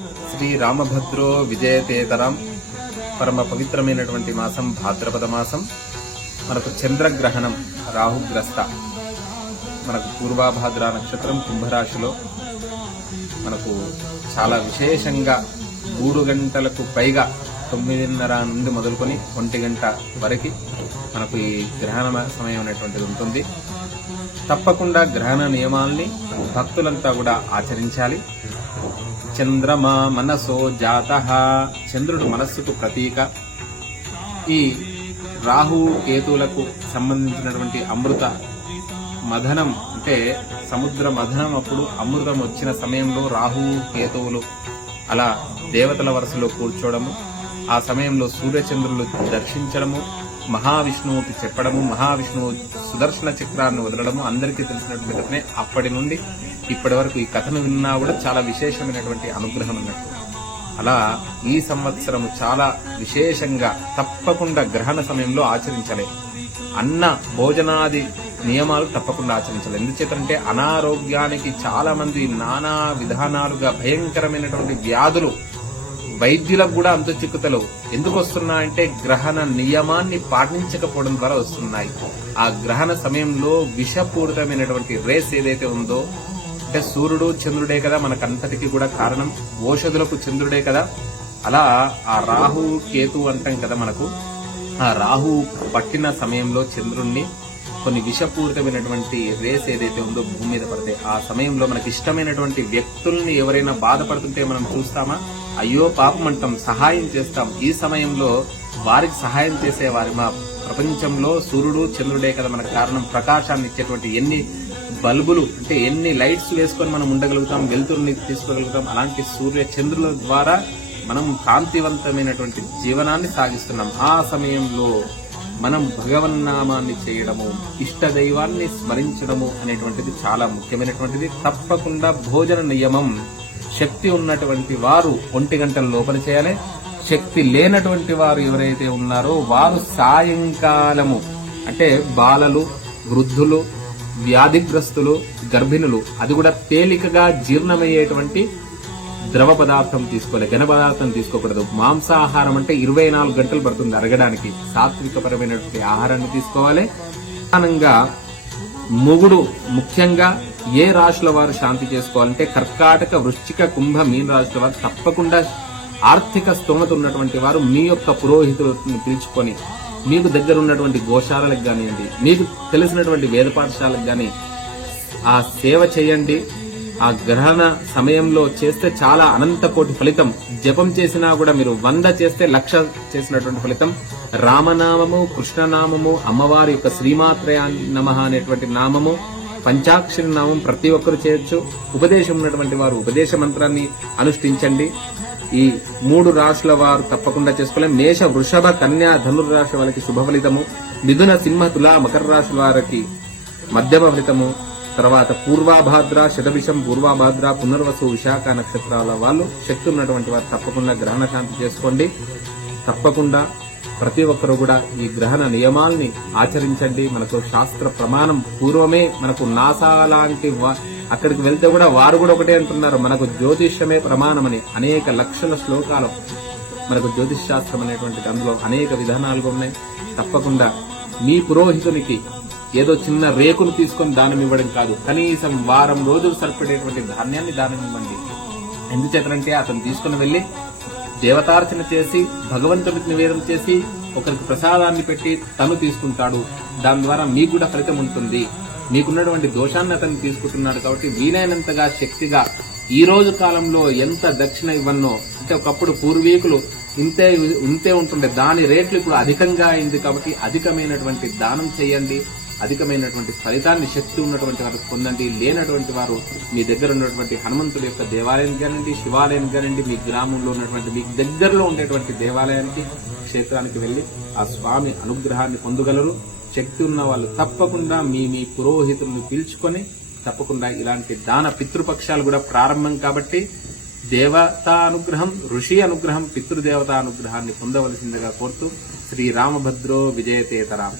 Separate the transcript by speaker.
Speaker 1: శ్రీ రామభద్రో విజయతేతరం పరమ పవిత్రమైనటువంటి మాసం భాద్రపద మాసం. మనకు చంద్రగ్రహణం రాహుగ్రస్త. మనకు పూర్వాభాద్ర నక్షత్రం కుంభరాశిలో. మనకు చాలా విశేషంగా మూడు గంటలకు పైగా తొమ్మిదిన్నర నుండి మొదలుకొని ఒంటి గంట వరకు మనకు ఈ గ్రహణ సమయం అనేటువంటిది ఉంటుంది. తప్పకుండా గ్రహణ నియమాల్ని భక్తులంతా కూడా ఆచరించాలి. చంద్రమా మనసో జాత. చంద్రుడు మనస్సుకు ప్రతీక. ఈ రాహు కేతువులకు సంబంధించినటువంటి అమృత మథనం అంటే సముద్ర మథనం అప్పుడు అమృతం వచ్చిన సమయంలో రాహు కేతువులు అలా దేవతల వరుసలో కూర్చోవడము ఆ సమయంలో సూర్యచంద్రులు దర్శించడము మహావిష్ణువుకి చెప్పడము మహావిష్ణువు సుదర్శన చక్రాన్ని వదలడము అందరికీ తెలిసినటువంటి అప్పటి నుండి ఇప్పటి వరకు ఈ కథను విన్నా కూడా చాలా విశేషమైనటువంటి అనుగ్రహం అన్నట్టు. అలా ఈ సంవత్సరము చాలా విశేషంగా తప్పకుండా గ్రహణ సమయంలో ఆచరించాలి. అన్న భోజనాది నియమాలు తప్పకుండా ఆచరించాలి. ఎందుచేతంటే అనారోగ్యానికి చాలా మంది నానా విధానాలుగా భయంకరమైనటువంటి వ్యాధులు వైద్యులకు కూడా అంత చిక్కుతలు ఎందుకు వస్తున్నాయంటే గ్రహణ నియమాన్ని పాటించకపోవడం ద్వారా వస్తున్నాయి. ఆ గ్రహణ సమయంలో విషపూరితమైనటువంటి రేస్ ఏదైతే ఉందో అంటే సూర్యుడు చంద్రుడే కదా మనకంతటికి కూడా కారణం. ఓషధులకు చంద్రుడే కదా. అలా ఆ రాహు కేతు అంటాం కదా మనకు. ఆ రాహు పట్టిన సమయంలో చంద్రుణ్ణి కొన్ని విషపూరితమైనటువంటి రేస్ ఏదైతే ఉందో భూమి మీద పడితే ఆ సమయంలో మనకి ఇష్టమైనటువంటి వ్యక్తుల్ని ఎవరైనా బాధపడుతుంటే మనం చూస్తామా? అయ్యో పాపం అంటాం సహాయం చేస్తాం. ఈ సమయంలో వారికి సహాయం చేసే వారి మా ప్రపంచంలో సూర్యుడు చంద్రుడే కదా మనకు కారణం. ప్రకాశాన్ని ఇచ్చేటువంటి ఎన్ని బల్బులు అంటే ఎన్ని లైట్స్ వేసుకొని మనం ఉండగలుగుతాం వెలుతురుని తీసుకోగలుగుతాం అలాంటి సూర్య చంద్రుల ద్వారా మనం కాంతివంతమైనటువంటి జీవనాన్ని సాగిస్తున్నాం. ఆ సమయంలో మనం భగవన్నామాన్ని చేయడము ఇష్ట దైవాన్ని స్మరించడము అనేటువంటిది చాలా ముఖ్యమైనటువంటిది. తప్పకుండా భోజన నియమం శక్తి ఉన్నటువంటి వారు ఒంటి గంటల లోపల చేయాలి. శక్తి లేనటువంటి వారు ఎవరైతే ఉన్నారో వారు సాయంకాలము అంటే బాలలు వృద్ధులు వ్యాధిగ్రస్తులు గర్భిణులు అది కూడా తేలికగా జీర్ణమయ్యేటువంటి ద్రవ పదార్థం తీసుకోవాలి ఘన పదార్థం తీసుకోకూడదు. మాంసాహారం అంటే ఇరవై నాలుగు గంటలు పడుతుంది అరగడానికి. సాత్వికపరమైనటువంటి ఆహారాన్ని తీసుకోవాలి. ప్రధానంగా మొగుడు ముఖ్యంగా ఏ రాశుల వారు శాంతి చేసుకోవాలంటే కర్కాటక వృశ్చిక కుంభ మీన రాశుల వారు తప్పకుండా ఆర్థిక స్తోమత ఉన్నటువంటి వారు మీ యొక్క పురోహితులను పిలుచుకొని మీకు దగ్గర ఉన్నటువంటి గోశాలకు కానివ్వండి మీకు తెలిసినటువంటి వేద పాఠశాలకు కానీ ఆ సేవ చేయండి. ఆ గ్రహణ సమయంలో చేస్తే చాలా అనంత కోటి ఫలితం. జపం చేసినా కూడా మీరు వంద చేస్తే లక్ష చేసినటువంటి ఫలితం. రామనామము కృష్ణనామము అమ్మవారి యొక్క శ్రీమాత్రయా నమ అనేటువంటి నామము. పంచాక్షరి నామం ప్రతి ఒక్కరు చేయొచ్చు. ఉపదేశం ఉన్నటువంటి వారు ఉపదేశ మంత్రాన్ని అనుష్ఠించండి. ఈ మూడు రాశుల వారు తప్పకుండా చేసుకోలేం. మేష వృషభ కన్యా ధనుర్రాశి వాళ్ళకి శుభ ఫలితము. మిథున సింహ తులా మకర రాశి వారికి మధ్యమ ఫలితము. తర్వాత పూర్వాభాద్ర శతభిషం పూర్వాభాద్ర పునర్వసు విశాఖ నక్షత్రాల వాళ్ళు శక్తి ఉన్నటువంటి వారు తప్పకుండా గ్రహణ శాంతి చేసుకోండి. తప్పకుండా ప్రతి ఒక్కరూ కూడా ఈ గ్రహణ నియమాల్ని ఆచరించండి. మనకు శాస్త్ర ప్రమాణం పూర్వమే మనకు నాసా లాంటి అక్కడికి వెళ్తే కూడా వారు కూడా ఒకటే అంటున్నారు. మనకు జ్యోతిష్యమే ప్రమాణమని అనేక లక్షల శ్లోకాలు. మనకు జ్యోతిష్ శాస్త్రం అనేటువంటి అందులో అనేక విధానాలు ఉన్నాయి. తప్పకుండా మీ పురోహితునికి ఏదో చిన్న రేకును తీసుకొని దానం ఇవ్వడం కాదు. కనీసం వారం రోజులు సరిపడేటువంటి ధాన్యాన్ని దానం ఇవ్వండి. ఎందుచేతనంటే అతను తీసుకుని వెళ్ళి దేవతార్చన చేసి భగవంతుడికి నివేదన చేసి ఒకరికి ప్రసాదాన్ని పెట్టి తను తీసుకుంటాడు. దాని ద్వారా మీకు కూడా ఫలితం ఉంటుంది. మీకున్నటువంటి దోషాన్ని అతను తీసుకుంటున్నాడు కాబట్టి వీలైనంతగా శక్తిగా ఈ రోజు కాలంలో ఎంత దక్షిణ ఇవ్వన్నో అంటే ఒకప్పుడు పూర్వీకులు ఇంతే ఇంతే ఉంటుండే దాని రేట్లు ఇప్పుడు అధికంగా అయింది కాబట్టి అధికమైనటువంటి దానం చేయండి. అధికమైనటువంటి ఫలితాన్ని శక్తి ఉన్నటువంటి వారు పొందండి. లేనటువంటి వారు మీ దగ్గర ఉన్నటువంటి హనుమంతుడి యొక్క దేవాలయం కానివ్వండి శివాలయం కానివ్వండి మీ గ్రామంలో ఉన్నటువంటి మీ దగ్గరలో ఉండేటువంటి దేవాలయానికి క్షేత్రానికి వెళ్ళి ఆ స్వామి అనుగ్రహాన్ని పొందగలరు. శక్తి ఉన్న వాళ్ళు తప్పకుండా మీ మీ పురోహితులను పిలుచుకొని తప్పకుండా ఇలాంటి దాన పితృపక్షాలు కూడా ప్రారంభం కాబట్టి దేవతా అనుగ్రహం ఋషి అనుగ్రహం పితృదేవతా అనుగ్రహాన్ని పొందవలసిందిగా కోరుతూ శ్రీ రామభద్రో విజయతేతరాం.